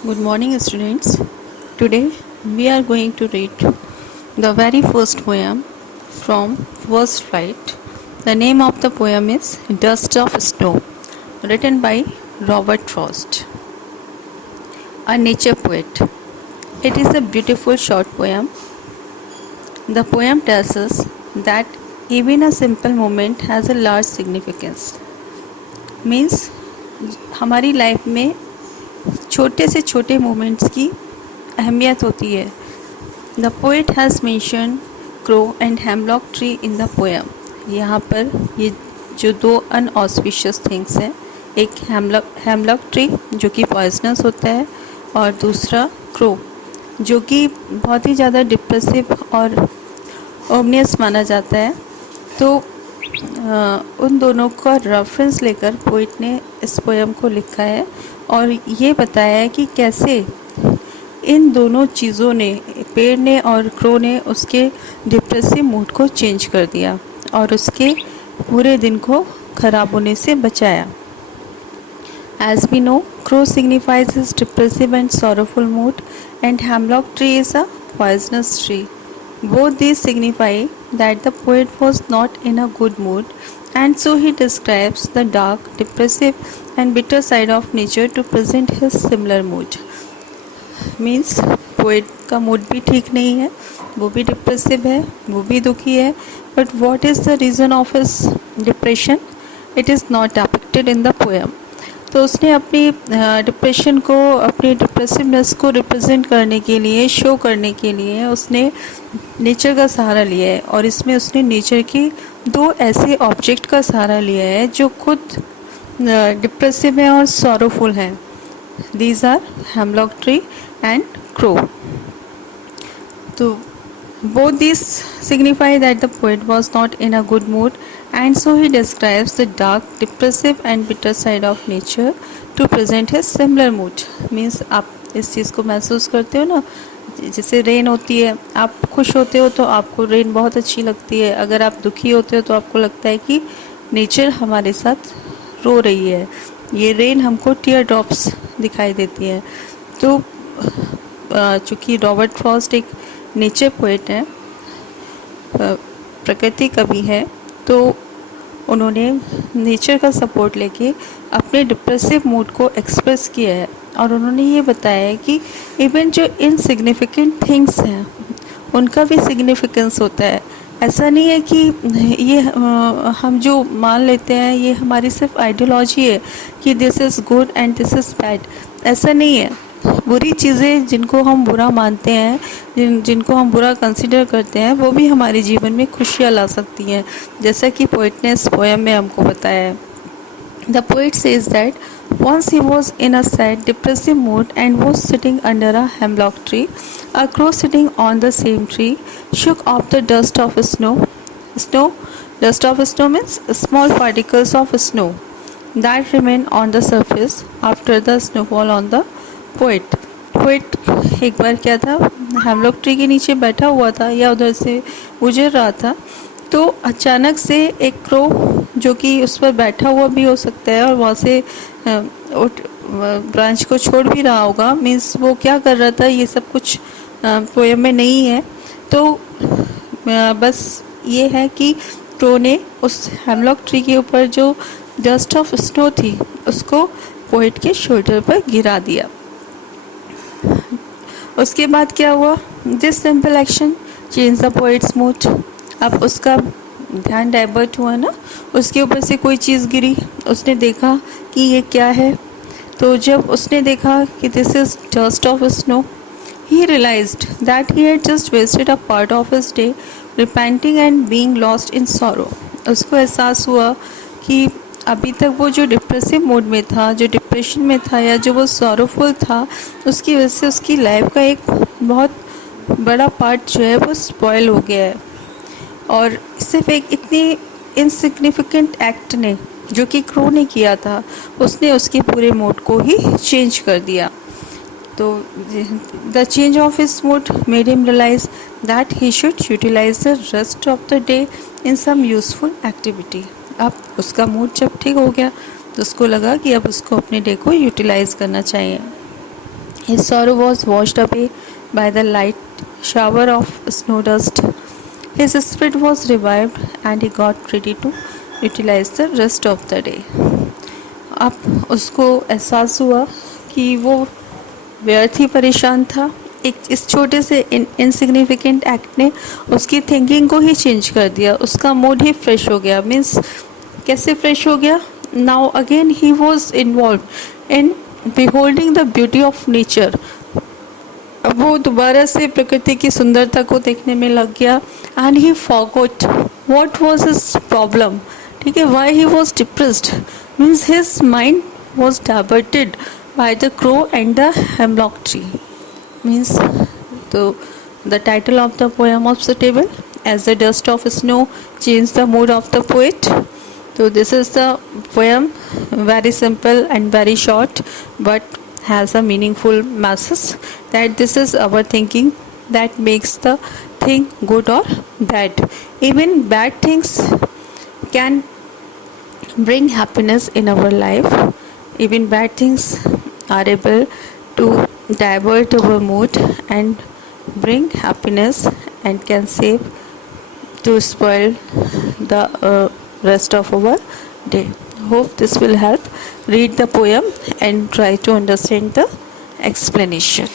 Good morning, students. Today we are going to read the very first poem from First Flight. The name of the poem is Dust of Snow, written by Robert Frost, a nature poet. It is a beautiful short poem. The poem tells us that even a simple moment has a large significance. Means हमारी life में छोटे से छोटे moments की अहमियत होती है. The poet has mention crow and hemlock tree in the poem. यहाँ पर ये जो दो अनऑस्पिशियस थिंग्स हैं, एक हेमलॉक ट्री जो कि पॉइजनस होता है और दूसरा क्रो जो कि बहुत ही ज़्यादा डिप्रेसिव और ओमनियस माना जाता है. तो उन दोनों का रेफरेंस लेकर पोइट ने इस पोएम को लिखा है और ये बताया है कि कैसे इन दोनों चीज़ों ने, पेड़ ने और क्रो ने, उसके डिप्रेसिव मूड को चेंज कर दिया और उसके बुरे दिन को ख़राब होने से बचाया. As we know, crow signifies his depressive and sorrowful mood, and hemlock tree is a poisonous tree. Both these signify that the poet was not in a good mood, and so he describes the dark, depressive, and bitter side of nature to present his similar mood. Means poet का mood भी ठीक नहीं है, वो भी depressive है, वो भी दुखी है. But what is the reason of his depression? It is not depicted in the poem. तो उसने अपनी डिप्रेशन को, अपनी डिप्रेसिवनेस को रिप्रेजेंट करने के लिए, शो करने के लिए उसने नेचर का सहारा लिया है और इसमें उसने नेचर की दो ऐसे ऑब्जेक्ट का सहारा लिया है जो खुद डिप्रेसिव हैं और सॉरोफुल हैं. These are hemlock tree and crow. So both these signify that the poet was not in a good mood, and so he describes the dark, depressive and bitter side of nature to present his similar mood. Means आप इस चीज़ को महसूस करते हो ना, जैसे rain होती है, आप खुश होते हो तो आपको रेन बहुत अच्छी लगती है, अगर आप दुखी होते हो तो आपको लगता है कि नेचर हमारे साथ रो रही है, ये रेन हमको टीयर ड्रॉप्स दिखाई देती है. तो चूँकि रॉबर्ट फ्रॉस्ट एक नेचर पोएट है, प्रकृति कवि है, तो उन्होंने नेचर का सपोर्ट लेके अपने डिप्रेसिव मूड को एक्सप्रेस किया है और उन्होंने ये बताया है कि इवन जो इनसिग्निफिकेंट थिंग्स हैं उनका भी सिग्निफिकेंस होता है. ऐसा नहीं है कि ये हम जो मान लेते हैं ये हमारी सिर्फ आइडियोलॉजी है कि this is good and this is bad. ऐसा नहीं है. बुरी चीज़ें जिनको हम बुरा मानते हैं, जिनको हम बुरा कंसिडर करते हैं, वो भी हमारे जीवन में खुशियाँ ला सकती हैं, जैसा कि पोएट ने इस पोएम में हमको बताया है. The poet says that once he was in a sad, depressive mood and was sitting under a hemlock tree. A crow sitting on the same tree shook off the dust of snow. Dust of snow means small particles of snow that remain on the surface after the snowfall on the poet. Poet एक बार क्या था, hemlock tree के नीचे बैठा हुआ था या उधर से गुजर रहा था, तो अचानक से एक क्रो जो कि उस पर बैठा हुआ भी हो सकता है और वहाँ से ब्रांच को छोड़ भी रहा होगा. मीन्स वो क्या कर रहा था ये सब कुछ पोएम में नहीं है. तो बस ये है कि क्रो ने उस हेमलॉक ट्री के ऊपर जो डस्ट ऑफ स्नो थी उसको पोएट के शोल्डर पर गिरा दिया. उसके बाद क्या हुआ? This simple action change the poets mood. अब उसका ध्यान डाइवर्ट हुआ ना, उसके ऊपर से कोई चीज़ गिरी, उसने देखा कि ये क्या है. तो जब उसने देखा कि this is dust of snow, he realized that he had just wasted a part of his day repenting and being lost in sorrow. उसको एहसास हुआ कि अभी तक वो जो डिप्रेसिव मूड में था, जो डिप्रेशन में था या जो वो सॉरोफुल था, उसकी वजह से उसकी लाइफ का एक बहुत बड़ा पार्ट जो है वो स्पॉइल हो गया है. और सिर्फ एक इतनी इनसिग्निफिकेंट एक्ट ने, जो कि क्रो ने किया था, उसने उसके पूरे मूड को ही चेंज कर दिया. तो the change of his mood made him realize that he should utilize the rest of the day in some useful activity. अब उसका मूड जब ठीक हो गया तो उसको लगा कि अब उसको अपने डे को यूटिलाइज करना चाहिए. His sorrow was washed away by the light shower of snow dust. His spirit was revived and he got ready to utilize the rest of the day. अब उसको एहसास हुआ कि वो व्यर्थ ही परेशान था। एक इस छोटे से इनसिग्निफिकेंट एक्ट ने उसकी थिंकिंग को ही चेंज कर दिया, उसका मूड ही फ्रेश हो गया। मीन्स कैसे फ्रेश हो गया? Now again he was involve in beholding the beauty of nature. अब वो दोबारा से प्रकृति की सुंदरता को देखने में लग गया। And he forgot what was his problem. ठीक है, why he was depressed, means his mind was diverted by the crow and the hemlock tree. Means तो the title of the poem of the table, as the dust of snow change the mood of the poet. So this is the poem, very simple and very short, but has a meaningful message that this is our thinking that makes the thing good or bad. Even bad things can bring happiness in our life. Even bad things are able to divert our mood and bring happiness and can save to spoil the rest of our day. Hope this will help. Read the poem and try to understand the explanation.